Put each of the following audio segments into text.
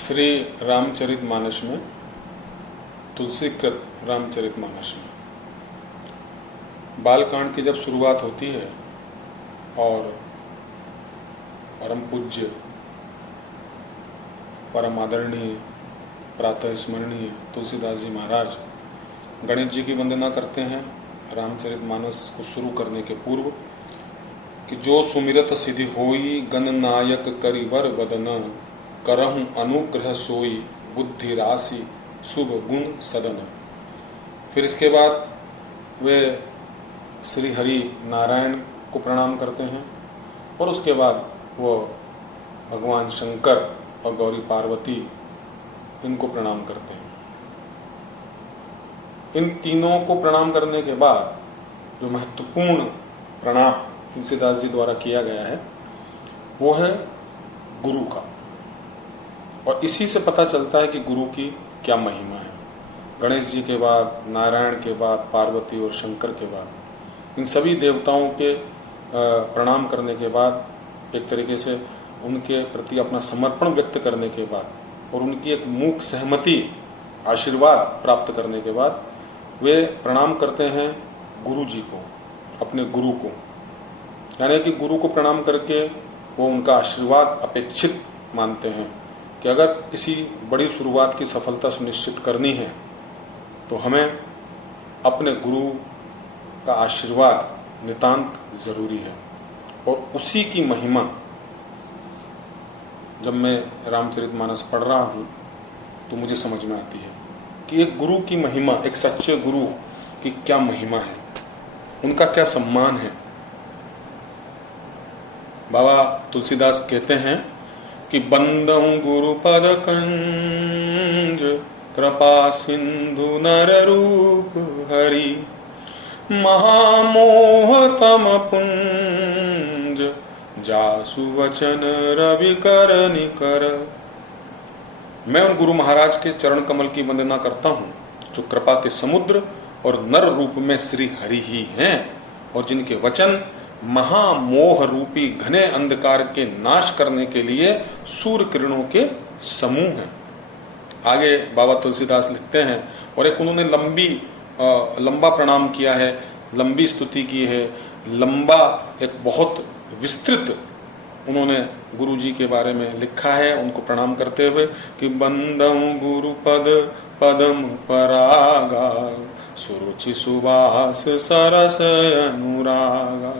श्री रामचरितमानस में, तुलसीकृत रामचरितमानस में बालकांड की जब शुरुआत होती है और परम पूज्य, परम आदरणीय, प्रातः स्मरणीय तुलसीदास जी महाराज गणेश जी की वंदना करते हैं रामचरितमानस को शुरू करने के पूर्व कि जो सुमिरत सिद्धि होई गणनायक करिवर बदन, करहूँ अनुग्रह सोई बुद्धि राशि शुभ गुण सदन। फिर इसके बाद वे श्री हरि नारायण को प्रणाम करते हैं और उसके बाद वो भगवान शंकर और गौरी पार्वती इनको प्रणाम करते हैं। इन तीनों को प्रणाम करने के बाद जो महत्वपूर्ण प्रणाम तुलसीदास जी द्वारा किया गया है वो है गुरु का, और इसी से पता चलता है कि गुरु की क्या महिमा है। गणेश जी के बाद, नारायण के बाद, पार्वती और शंकर के बाद, इन सभी देवताओं के प्रणाम करने के बाद, एक तरीके से उनके प्रति अपना समर्पण व्यक्त करने के बाद और उनकी एक मूक सहमति, आशीर्वाद प्राप्त करने के बाद वे प्रणाम करते हैं गुरु जी को, अपने गुरु को। यानी कि गुरु को प्रणाम करके वो उनका आशीर्वाद अपेक्षित मानते हैं कि अगर किसी बड़ी शुरुआत की सफलता सुनिश्चित करनी है तो हमें अपने गुरु का आशीर्वाद नितांत जरूरी है। और उसी की महिमा जब मैं रामचरितमानस पढ़ रहा हूँ तो मुझे समझ में आती है कि एक गुरु की महिमा, एक सच्चे गुरु की क्या महिमा है, उनका क्या सम्मान है। बाबा तुलसीदास कहते हैं कि बंदहूँ गुरु पद कंज, कृपा सिंधु नर रूप हरि, महामोह तम पुंज, जासु वचन रवि कर निकर। मैं उन गुरु महाराज के चरण कमल की वंदना करता हूँ जो कृपा के समुद्र और नर रूप में श्री हरि ही हैं और जिनके वचन महामोह रूपी घने अंधकार के नाश करने के लिए सूर्य किरणों के समूह हैं। आगे बाबा तुलसीदास लिखते हैं और एक उन्होंने लंबा प्रणाम किया है, लंबी स्तुति की है, लंबा एक बहुत विस्तृत उन्होंने गुरु जी के बारे में लिखा है उनको प्रणाम करते हुए कि बंदहूँ गुरु पद पदम परागा, सुरुचि सुबास सरस अनुरागा,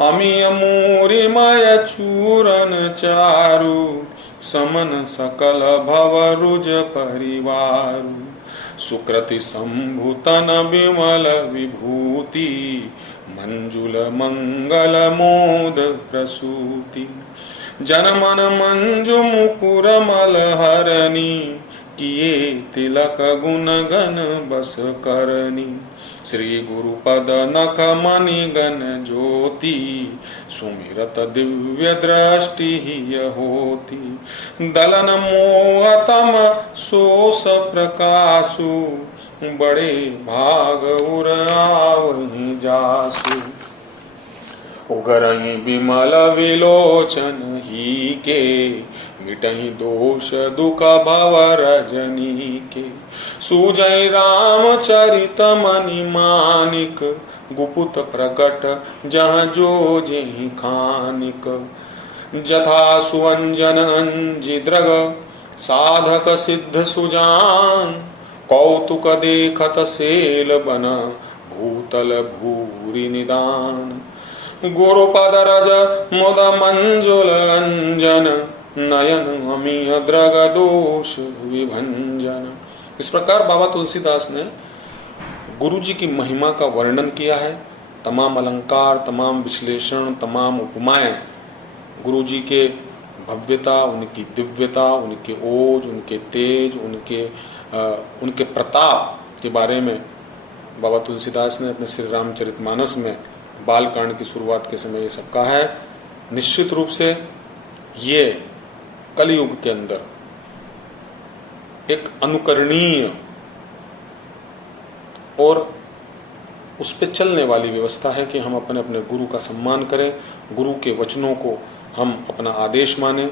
अमीय मूरी मय चूरन चारु, समन सकल भव रुज परिवारु, सुकृति संभुतन विमल विभूति, मंजुल मंगल मोद प्रसूति, जनमन मंजु मुकुर मल हरणी, किए तिलक गुण गण बस करनी, श्री गुरुपद नख मणि गण ज्योति, सुमिरत दिव्य दृष्टि होती, दलन मोहतम सोस प्रकाशु, बड़े भाग उर आवहि जासु, उगरहि विमल विलोचन ही के, मिटहि दोष दुख भव रजनी के, सूजय रामचरित मणि मानिक, गुपुत प्रकट जहाँ जो जेहि खानिक, जथा सुअंजन अंजि द्रग, साधक सिद्ध सुजान, कौतुक देखत सेल बन, भूतल भूरि निदान, गुरुपद रज मुद मंजुल अंजन, नयन अमीय द्रग दोष विभंजन। इस प्रकार बाबा तुलसीदास ने गुरु जी की महिमा का वर्णन किया है। तमाम अलंकार, तमाम विश्लेषण, तमाम उपमाएं गुरु जी के भव्यता, उनकी दिव्यता, उनके ओज, उनके तेज, उनके प्रताप के बारे में बाबा तुलसीदास ने अपने श्री रामचरितमानस में बालकांड की शुरुआत के समय ये सब कहा है। निश्चित रूप से ये कलयुग के अंदर एक अनुकरणीय और उस पे चलने वाली व्यवस्था है कि हम अपने अपने गुरु का सम्मान करें, गुरु के वचनों को हम अपना आदेश मानें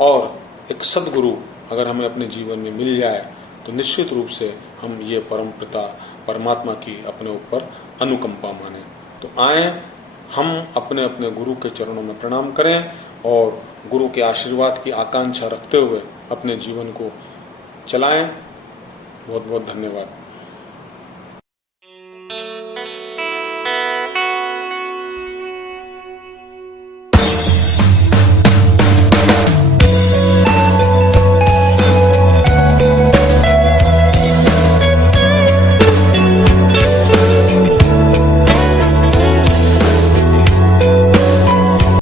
और एक सद्गुरु अगर हमें अपने जीवन में मिल जाए तो निश्चित रूप से हम ये परम पिता परमात्मा की अपने ऊपर अनुकंपा माने। तो आए हम अपने अपने गुरु के चरणों में प्रणाम करें और गुरु के आशीर्वाद की आकांक्षा रखते हुए अपने जीवन को चलाएं। बहुत बहुत धन्यवाद।